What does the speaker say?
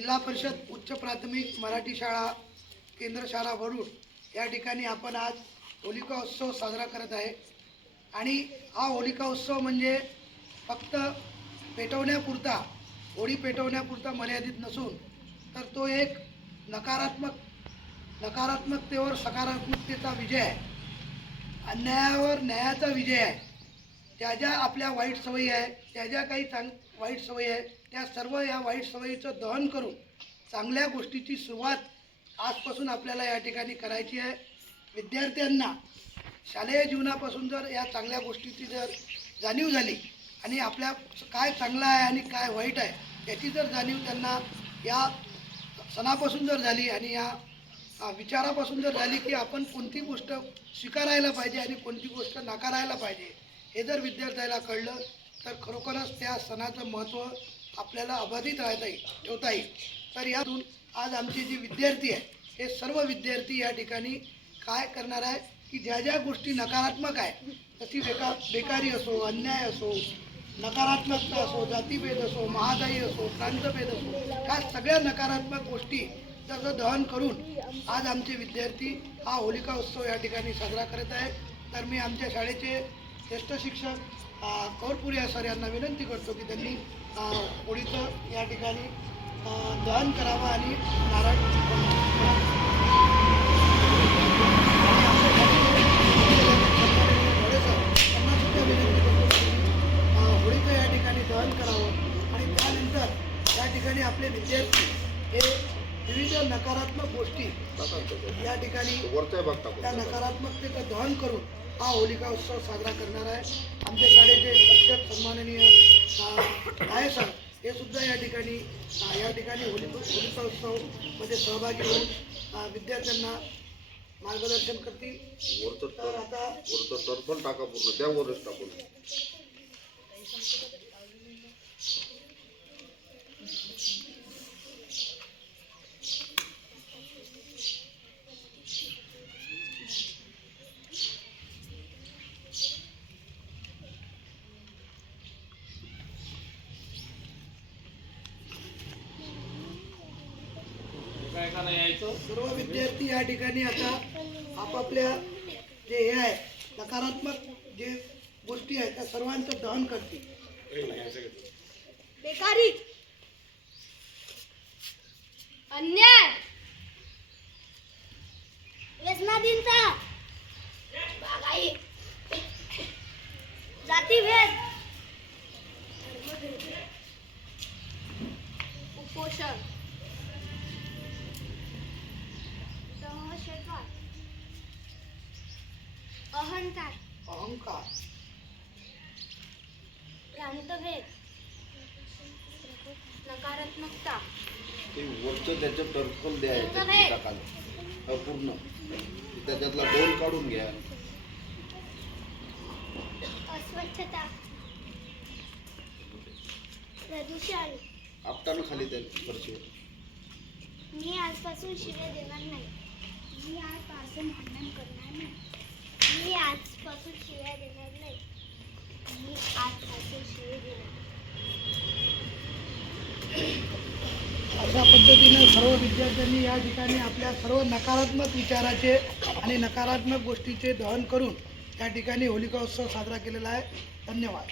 जिल्हा परिषद उच्च प्राथमिक मराठी शाळा केंद्र शाळा वरुड या ठिकाणी आपण आज होलिका उत्सव साजरा करत आहे। आणि हा होलिका उत्सव म्हणजे फक्त पेटवण्यापुरता, होळी पेटवण्यापुरता मर्यादित नसून तर तो एक नकारात्मकतेवर सकारात्मकतेचा विजय आहे, अन्यायावर न्यायाचा विजय आहे। त्या ज्या आपल्या वाईट सवयी आहे, त्या ज्या काही वाईट सवयी आहे, त्या सर्व या वाईट सवयीचं दहन करून चांगल्या गोष्टीची सुरुवात आजपासून आपल्याला या ठिकाणी करायची आहे। विद्यार्थ्यांना शालेय जीवनापासून जर या चांगल्या गोष्टीची जर जाणीव झाली आणि आपल्या काय चांगलं आहे आणि काय वाईट आहे याची जर जाणीव त्यांना या सणापासून जर झाली आणि या विचारापासून जर झाली की आपण कोणती गोष्ट स्वीकारायला पाहिजे आणि कोणती गोष्ट नाकारायला पाहिजे, हे जर विद्यार्थ्याला कळलं तर खरोखरच त्या सणाचं महत्त्व आपल्याला अबाधित ठेवता येईल। तर यातून आज आमचे जे विद्यार्थी आहे हे सर्व विद्यार्थी या ठिकाणी काय करणार आहे की ज्या ज्या गोष्टी नकारात्मक आहे, तशी बेकारी असो, अन्याय असो, नकारात्मकता असो, जातीभेद असो, महागाई असो, प्रांतभेद असो, ह्या सगळ्या नकारात्मक गोष्टी त्याचं दहन करून आज आमचे विद्यार्थी हा होलिका उत्सव या ठिकाणी साजरा करत आहे। तर मी आमच्या शाळेचे ज्येष्ठ शिक्षक कौरपुरिया सर यांना विनंती करतो की त्यांनी होळीचं या ठिकाणी दहन करावं आणि नारळ होळीचं या ठिकाणी दहन करावं। आणि त्यानंतर या ठिकाणी आपले विद्यार्थी हे विविध नकारात्मक गोष्टी या ठिकाणी त्या नकारात्मकतेचं दहन करून हा होलिका उत्सव साजरा करणार आहे। आमच्या शाळेचे शिक्षक सन्माननीय आहे सर हे सुद्धा या ठिकाणी होलिका उत्सवमध्ये सहभागी होऊन विद्यार्थ्यांना मार्गदर्शन करतील। तर आता टर्पण टाका पूर्ण त्यावरच टाकून सर्व विद्यार्थी या ठिकाणी आता आपापल्या जे हे आहे नकारात्मक जे गोष्टी आहेत त्या सर्वांचं दहन करतील। बेकारी, अन्याय, व्यसनाधीनता, महागाई, जातीभेद, धर्मभेद, कुपोषण, अहंकार, प्रांतभेद, नकारात्मकता, ते वरचं त्याचं टर्पण द्यायचं पूर्ण त्याच्यातला दोन काढून घ्या। अस्वच्छता, प्रदूषण, आपटानं खाली त्या फरशीवर मी आजपासून शिव्या देणार नाही, मी आजपासून भांडण करणार नाही, मी आजपासून शिव्या देणार नाही, मी आजपासून शिव्या देणार नाही। अशा पद्धतीने सर्व विद्यार्थ्यांनी या ठिकाणी आपल्या सर्व नकारात्मक विचाराचे आणि नकारात्मक गोष्टीचे दहन करून या ठिकाणी होलिका उत्सव साजरा केलेला आहे। धन्यवाद।